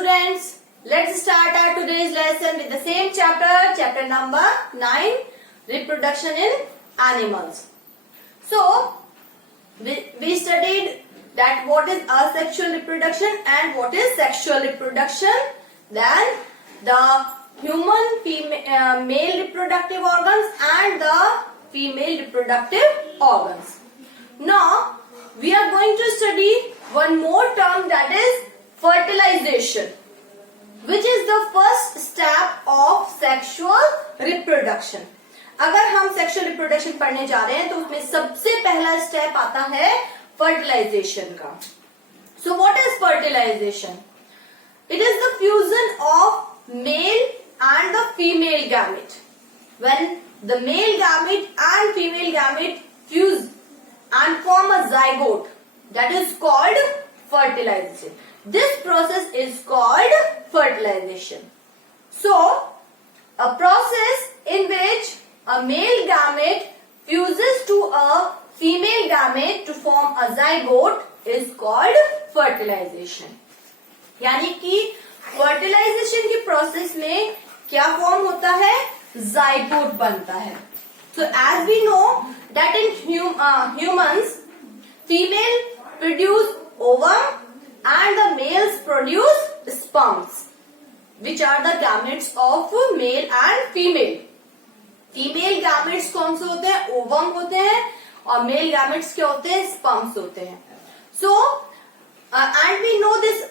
students, let's start our today's lesson with the same chapter number 9, reproduction in animals. So, we studied that what is asexual reproduction and what is sexual reproduction. Then the human male reproductive organs and the female reproductive organs. Now, we are going to study one more term, that is fertilization, which is the first step of sexual reproduction. अगर हम sexual reproduction पढ़ने जा रहे हैं तो उसमें सबसे पहला स्टेप आता है फर्टिलाइजेशन का. So what is fertilization? It is the fusion of male and the female gamete. When the male gamete and female gamete fuse and form a zygote, that is called fertilization. This process is called fertilization. So, a process in which a male gamete fuses to a female gamete to form a zygote is called fertilization. यानी कि fertilization की process में क्या form होता है? zygote बनता है. So as we know that in humans, female produce ovum and the males produce sperms, which are the gametes of male and female. Female gametes कौन से होते हैं? ovum होते हैं और male gametes क्या होते हैं? sperms होते हैं. So and we know this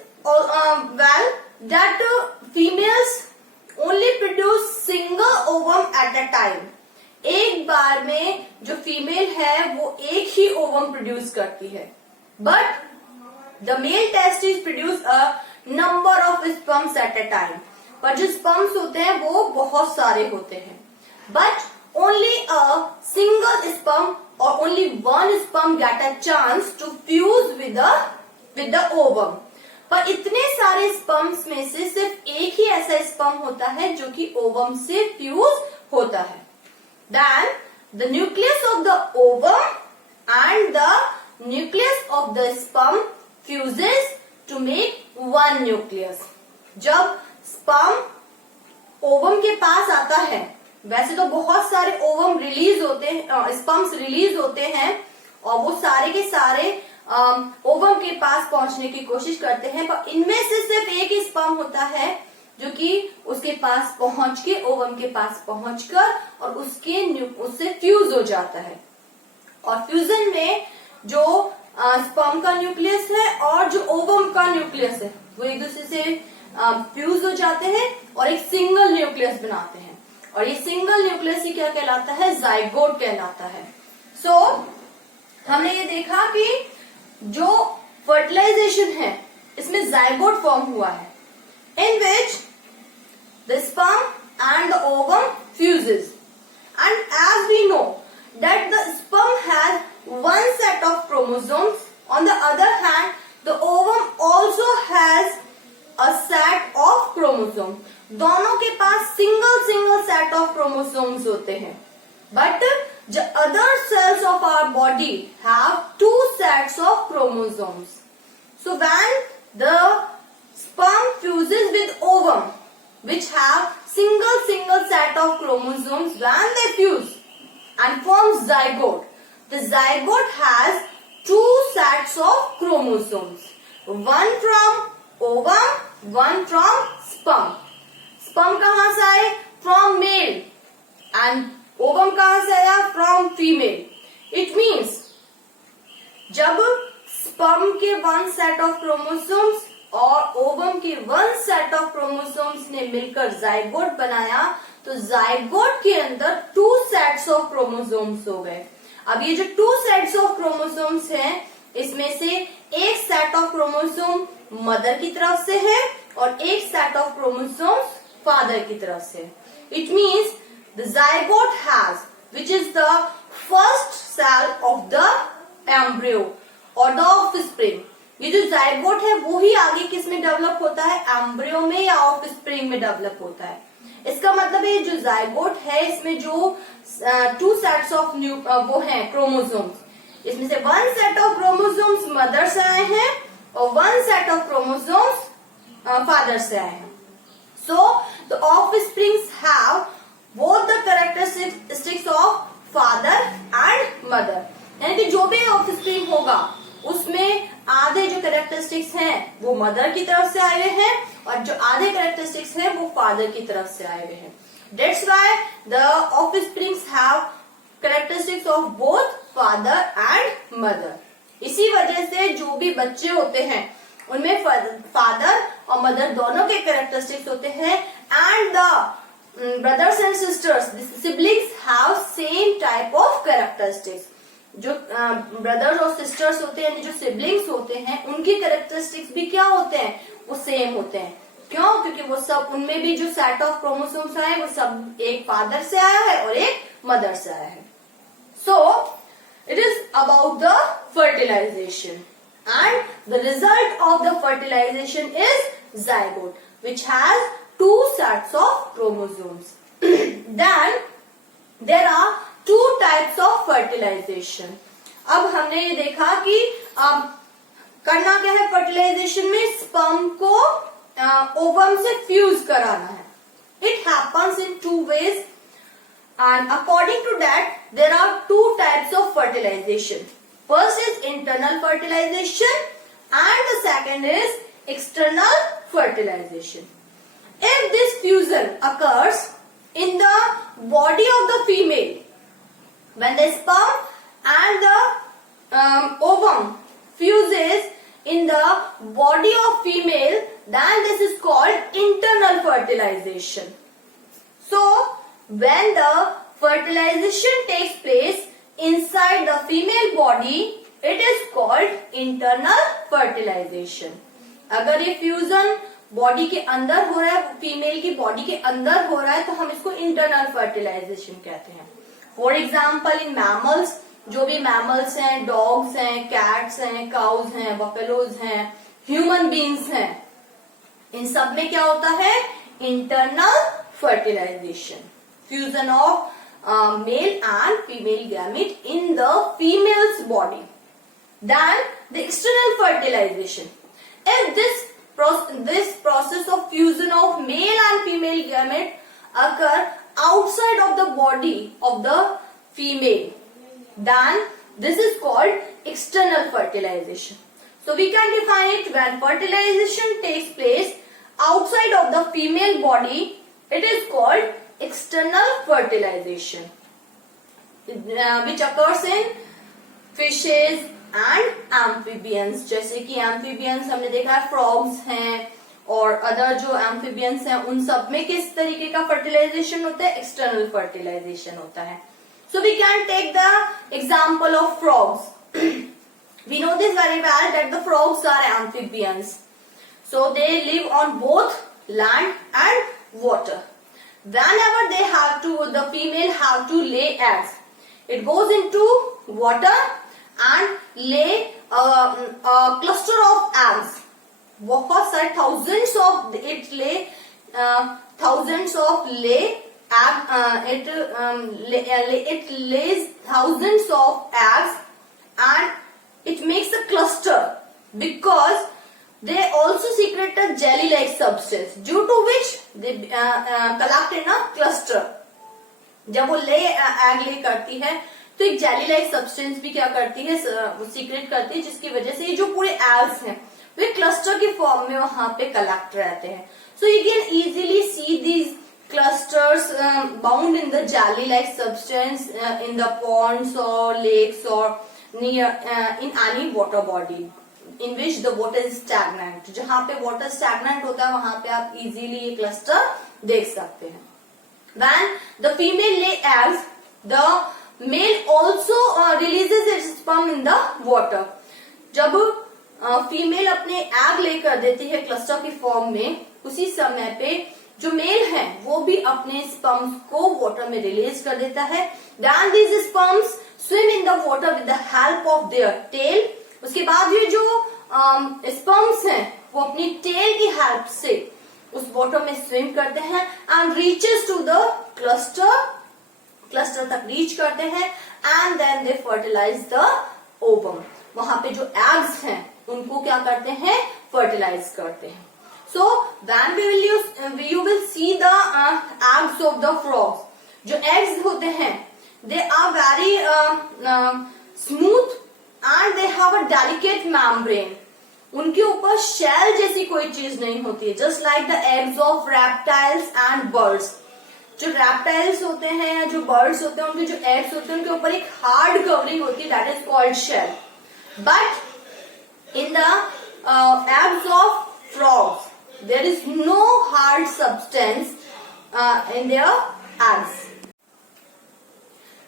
well that females only produce single ovum at a time. एक बार में जो फीमेल है वो एक ही ओवम प्रोड्यूस करती है, but the mail testis produce a number of sperms at a time. पर जो स्पर्म्स होते हैं वो बहुत सारे होते हैं, but only a single sperm और only one sperm get a chance to fuse with the ovum. पर इतने सारे स्पर्म्स में से सिर्फ एक ही ऐसा स्पर्म होता है जो कि ओवम से फ्यूज होता है. Then the nucleus of the ovum and the nucleus of the sperm fuses to make one nucleus. जब sperm ovum के पास आता है, वैसे तो बहुत सारे ovum रिलीज होते हैं, sperms रिलीज होते हैं और वो सारे के सारे ovum के पास पहुंचने की कोशिश करते हैं, पर इनमें से सिर्फ एक ही sperm होता है जो कि उसके पास पहुंच के ओवम के पास पहुंचकर और उससे फ्यूज हो जाता है. और फ्यूजन में जो स्पर्म का न्यूक्लियस है और जो ओवम का न्यूक्लियस है वो एक दूसरे से फ्यूज हो जाते हैं और एक सिंगल न्यूक्लियस बनाते हैं. और ये सिंगल न्यूक्लियस ही क्या कहलाता है? जाइगोट कहलाता है. सो हमने ये देखा कि जो फर्टिलाइजेशन है इसमें जाइगोट फॉर्म हुआ है, in which the sperm and the ovum fuses, and as we know that the sperm has one set of chromosomes, on the other hand the ovum also has a set of chromosomes. दोनों के पास single set of chromosomes होते हैं, but the other cells of our body have two sets of chromosomes. So when the sperm fuses with ovum, which have single set of chromosomes, when they fuse and forms zygote, the zygote has two sets of chromosomes, one from ovum, one from sperm. Sperm कहाँ से आए? From male, and ovum कहाँ से आया? From female. It means जब sperm के one set of chromosomes और ovum के वन सेट ऑफ क्रोमोसोम्स ने मिलकर जाइगोट बनाया, तो जाइगोट के अंदर टू सेट्स ऑफ क्रोमोसोम्स हो गए. अब ये जो टू सेट्स ऑफ क्रोमोसोम्स हैं इसमें से एक सेट ऑफ क्रोमोसोम मदर की तरफ से है और एक सेट ऑफ क्रोमोसोम्स फादर की तरफ से. It means the zygote has, which is the first cell of the embryo और द ऑफस्प्रिंग. ये जो जाइगोट है वो ही आगे किस में डेवलप होता है? एम्ब्रियो में या ऑफस्प्रिंग में डेवलप होता है. इसका मतलब है जो जाइगोट है इसमें जो टू सेट्स ऑफ वो हैं क्रोमोसोम्स, इसमें से one set of chromosomes mother से आए हैं और one set of chromosomes father से आए हैं. So the offsprings have both the characteristics of father and mother. यानी कि जो भी ऑफस्प्रिंग होगा उसमें आधे जो कैरेक्टरिस्टिक्स हैं वो मदर की तरफ से आए हुए हैं और जो आधे कैरेक्टरिस्टिक्स हैं वो फादर की तरफ से आए हुए हैं. That's why the offsprings have characteristics of both father and mother. इसी वजह से जो भी बच्चे होते हैं उनमें फादर और मदर दोनों के कैरेक्टरिस्टिक्स होते हैं. And the brothers and sisters siblings have same type of characteristics. जो ब्रदर्स और सिस्टर्स होते हैं, जो सिबलिंग्स होते हैं, उनकी कैरेक्टरिस्टिक्स भी क्या होते हैं, वो सेम होते हैं. क्यों? क्योंकि वो सब, उनमें भी जो सेट ऑफ क्रोमोसोम्स आए वो सब एक फादर से आया है और एक मदर से आया है. So it is about the fertilization and the result of the fertilization is zygote which has two sets of chromosomes. Then there are two types of fertilization. अब हमने ये देखा कि करना क्या है फर्टिलाइजेशन में, स्पर्म को ओवम से फ्यूज कराना है. It happens in two ways and according to that there are two types of fertilization. First is internal fertilization and the second is external fertilization. If this fusion occurs in the body of the female, when the sperm and the ovum fuses in the body of female, then this is called internal fertilization. So when the fertilization takes place inside the female body, it is called internal fertilization. अगर ये fusion body के अंदर हो रहा है, female की body के अंदर हो रहा है, तो हम इसको इंटरनल फर्टिलाइजेशन कहते हैं. फॉर एग्जाम्पल इन मैमल्स, जो भी मैमल्स हैं, डॉग्स हैं, कैट्स हैं, काउज हैं, बफेलोज हैं, ह्यूमन बींग्स हैं, इन सब में क्या होता है, internal fertilization, fusion of male and female gamete in the female's body. Then the external fertilization, if this process of fusion of male and female gamete occur outside of the body of the female, then this is called external fertilization. So we can define it, when fertilization takes place outside of the female body, it is called external fertilization, which occurs in fishes and amphibians. जैसे कि amphibians हमने देखा है, frogs हैं और other जो amphibians हैं, उन सब में किस तरीके का फर्टिलाइजेशन होता है, एक्सटर्नल फर्टिलाइजेशन होता है. So we can take the example of frogs. We know this very well that the frogs are amphibians, so they live on both land and water. Whenever they have to, the female have to lay eggs, it goes into water and lay a cluster of eggs. बहुत सारे thousands of it lay thousands of lay egg, it lays thousands of eggs and it makes a cluster because they also secrete a jelly-like substance due to which they collect in a cluster. जब वो egg ले करती है तो एक jelly like substance भी क्या करती है, वो सीक्रेट करती है, जिसकी वजह से ये जो पूरे एग्स हैं वे क्लस्टर के फॉर्म में वहां पे कलेक्ट रहते हैं. So you can easily see these clusters bound in the jelly like substance in the ponds और लेक्स और near in any water body in which the water is stagnant. जहां पे water stagnant होता है वहां पे आप easily ये cluster देख सकते हैं. When the female lay eggs, the male also releases its sperm in the water. जब फीमेल अपने एग लेकर देती है क्लस्टर की फॉर्म में, उसी समय पे जो मेल है वो भी अपने स्पर्म्स को वाटर में रिलीज कर देता है. Then these sperms swim in the water with the help of their tail. उसके बाद ये जो स्पर्म्स हैं वो अपनी टेल की हेल्प से उस वाटर में स्विम करते हैं and reaches to the cluster तक रीच करते हैं and then they fertilize the ovum. वहां पे जो एग्स हैं उनको क्या करते हैं, फर्टिलाइज करते हैं. So when we will use, you will see the eggs of the frogs. जो eggs होते हैं, they are very smooth and they have a delicate membrane. उनके ऊपर शेल जैसी कोई चीज नहीं होती है. Just like the eggs of reptiles and birds. जो reptiles होते हैं या जो birds होते हैं, उनके जो eggs होते हैं, उनके ऊपर एक hard covering होती है, that is called shell. But in the eggs of frogs, there is no hard substance in their eggs.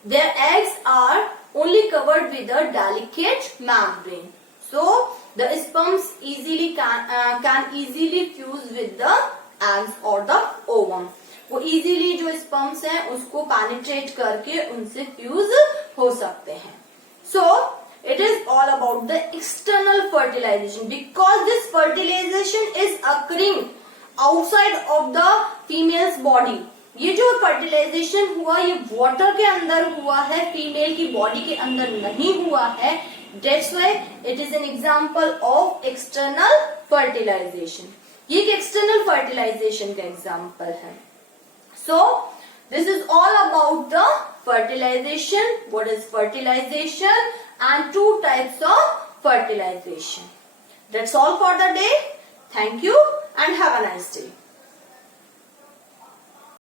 Their eggs are only covered with a delicate membrane. So the sperms easily can easily fuse with the eggs or the ovum. वो easily जो sperms हैं उसको penetrate करके उनसे fuse हो सकते हैं. So it is all about the external fertilization, because this fertilization is occurring outside of the female's body. ये जो फर्टिलाइजेशन हुआ ये वाटर के अंदर हुआ है, फीमेल की बॉडी के अंदर नहीं हुआ है. That's why it is an example of external fertilization. ये एक external fertilization का example है. So this is all about the fertilization. What is fertilization and two types of fertilization. That's all for the day. Thank you and have a nice day.